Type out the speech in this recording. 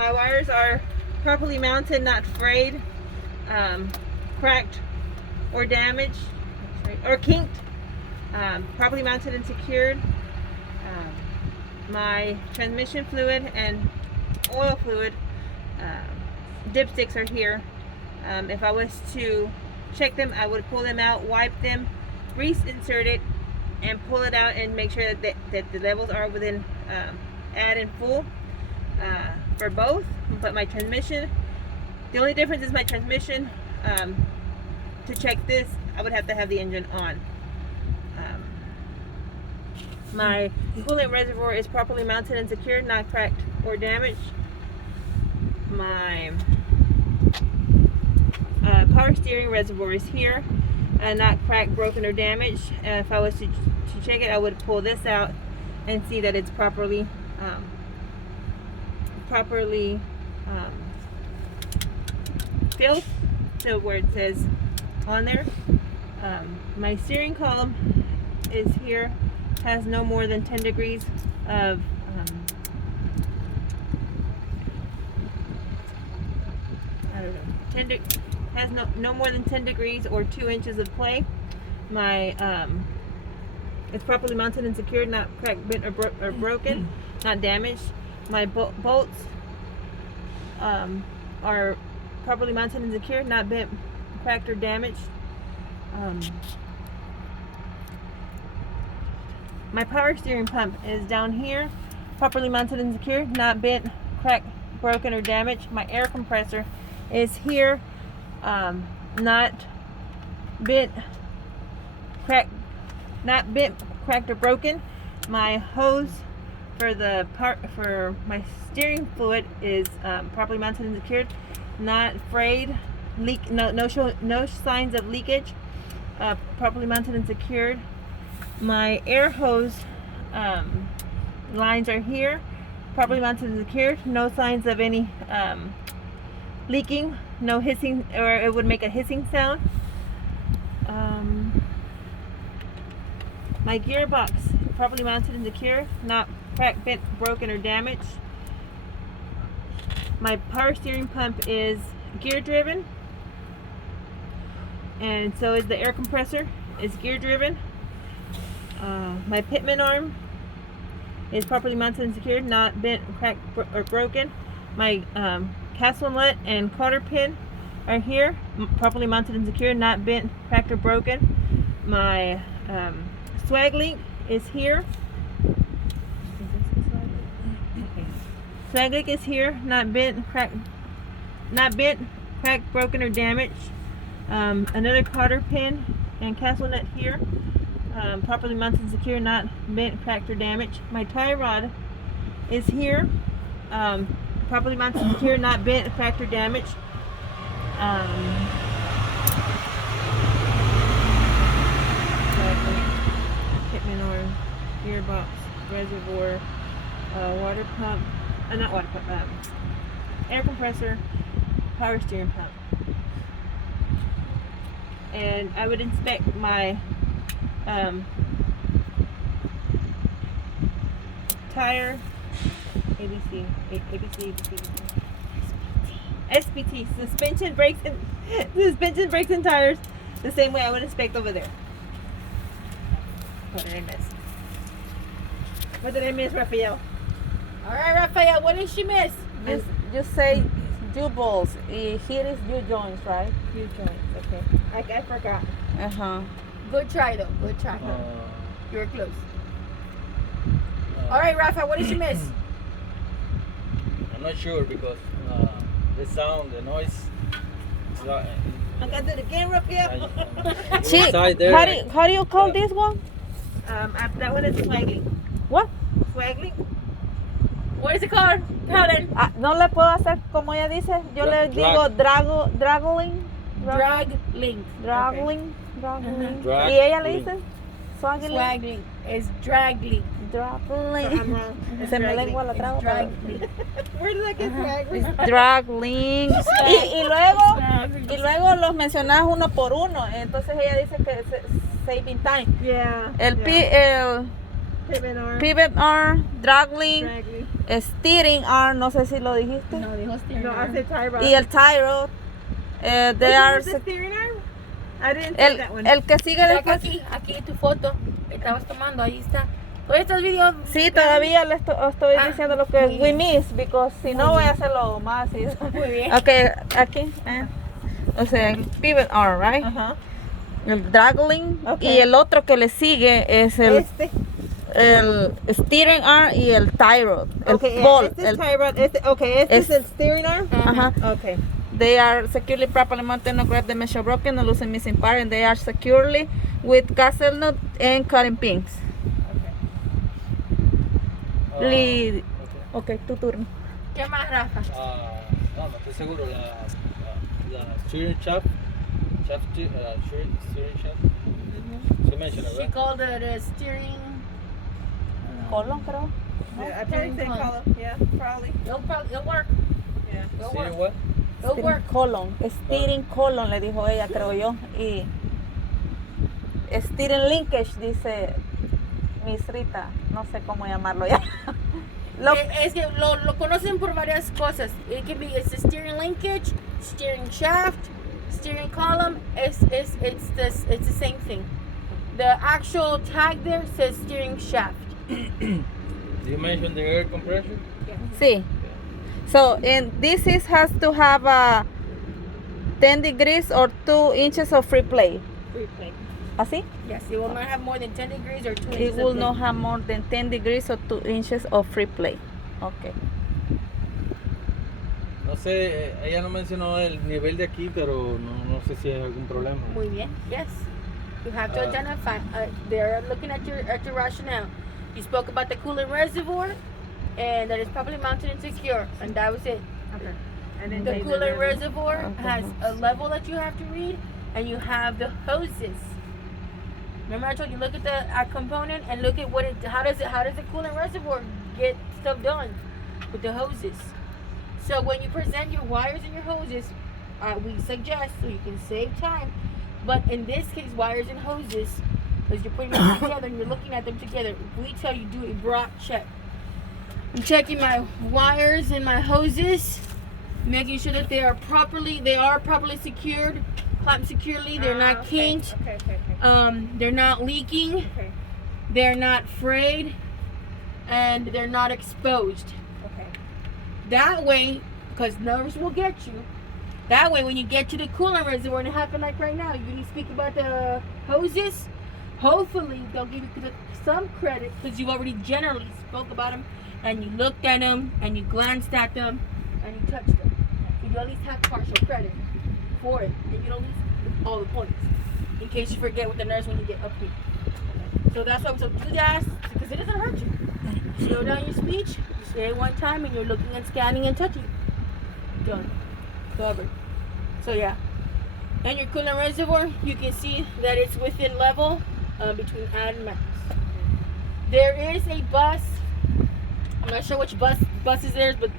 my wires are properly mounted, not frayed, cracked, or damaged, or kinked. Properly mounted and secured. My transmission fluid and oil fluid dipsticks are here. If I was to check them, I would pull them out, wipe them, grease insert it, and pull it out and make sure that the levels are within add and full for both. But my transmission, the only difference is my transmission. To check this, I would have to have the engine on. My coolant reservoir is properly mounted and secured, not cracked or damaged. My power steering reservoir is here, not cracked, broken, or damaged. If I was to check it, I would pull this out and see that it's properly filled to where it says on there. My steering column is here, has no more than 10 degrees of has no more than 10 degrees or 2 inches of play. My it's properly mounted and secured, not cracked, bent, or broken, not damaged. My bolts are properly mounted and secured, not bent, cracked, or damaged. My power steering pump is down here, properly mounted and secured, not bent, cracked, broken, or damaged. My air compressor is here, not bent, cracked, or broken. My hose for my steering fluid is properly mounted and secured, not frayed, no signs of leakage, properly mounted and secured. My air hose lines are here, properly mounted and secured, no signs of any leaking, no hissing, or it would make a hissing sound. My gearbox, properly mounted and secure, not cracked, bent, broken, or damaged. My power steering pump is gear driven, and so is the air compressor, is gear driven. My pitman arm is properly mounted and secured, not bent, cracked, or broken. My castle nut and cotter pin are here, properly mounted and secured, not bent, cracked, or broken. My swag link is here. Swag link is here, not bent, cracked, broken, or damaged. Another cotter pin and castle nut here, properly mounted and secure, not bent, cracked, or damaged. My tie rod is here, properly mounted and secure, not bent, cracked, or damaged. Pitman arm, gearbox, reservoir, water pump, not water pump, air compressor, power steering pump. And I would inspect my tire, ABC, SPT, suspension, brakes, and tires, the same way I would inspect over there. What did I miss? What did I miss, Raphael? All right, Raphael, what did she miss? Just say U-balls. Here is U-joints, right? U-joints, okay. I forgot. Good try, though. Good try. You were close. All right, Raphael, what did she miss? I'm not sure because the sound, the noise. I got it again, Raphael. How do you call this one? That one is swaggling. What? Swaggling. What is it called? Helen? No le puedo hacer como ella dice. Yo le digo draggling. Drag link. Draggling. Drag Y ella le link. dice swaggling. Swag is drag link. Draggling. Se me lengua la traba. Drag link. Where did I get swaggling? Draggling. Y luego los mencionas uno por uno. Entonces ella dice que saving time. Yeah. El Pivot arm. pivot arm, draggling, steering arm, no sé si lo dijiste. No, dijo steering No, I arm. said tie rod. Y el tie rod. They Which are one is the steering arm? I didn't see that one. el que sigue Saca después. aquí tu foto. Estabas tomando, ahí está. Todos estos videos. Sí, todavía le estoy Ah, diciendo lo que muy we bien. miss, because si no voy a hacerlo más. Muy bien. Ok, aquí. O sea, el pivot arm, right? Ajá. El draggling. Ok. Y el otro que le sigue es el steering arm y el tie rod. El Okay, ball. este es el- tie rod. Este es es- el steering arm. Ajá. Okay. They are securely properly mounted, no grab the measure broken, no losing missing part, and they are securely with castle nut and cutting pins. Okay. Ok, tu turno. ¿Qué más, Rafa? No, no estoy seguro. La steering shaft. Steering shaft. Se menciona, She ¿verdad? called it a steering. Colon, creo. Yeah, I probably say Steering column. Yeah, probably. It'll work. Yeah. It'll Steering work. what? It'll work. Colon. Steering colon, le dijo ella, creo yo. Y steering linkage, dice Miss Rita. No sé cómo llamarlo ya. Es que lo conocen por varias cosas. It can be it's the steering linkage, steering shaft, steering column. It's the same thing. The actual tag there says steering shaft. You mentioned the air compressor? Sí. So, and this has to have a 10 degrees or 2 inches of free play. Free play. ¿Así? Yes, it will not have more than 10 degrees or 2 It inches. will of not play. have more than 10 degrees or 2 inches of free play. Okay. No sé, ella no mencionó el nivel de aquí, pero no sé si hay algún problema. Muy bien. Yes. You have to identify. They're looking at your rationale. You spoke about the coolant reservoir, and that is properly mounted and secure, and that was it. Okay. And then The they- coolant reservoir Okay. has a level that you have to read, and you have the hoses. Remember, I told you look at the component and look at how does the coolant reservoir get stuff done with the hoses. So when you present your wires and your hoses, we suggest so you can save time. But in this case, wires and hoses, because you're putting them together and you're looking at them together, we tell you do a broad check. I'm checking my wires and my hoses, making sure that they are properly secured, clamped securely. They're not okay. kinked. Okay. They're not leaking. Okay. They're not frayed, and they're not exposed. Okay. That way, because nerves will get you. That way, when you get to the coolant reservoir, and it happened like right now, you speak about the hoses. Hopefully, they'll give you some credit because you've already generally spoke about them, and you looked at them, and you glanced at them, and you touched them. So you at least have partial credit for it, and you don't lose all the points in case you forget with the nurse when you get up here. So that's why we said do that because it doesn't hurt you. Slow down your speech. You say it one time, and you're looking and scanning and touching. Done. Covered. So yeah. And your coolant reservoir, you can see that it's within level between add and max. There is a bus. I'm not sure which buses there is, but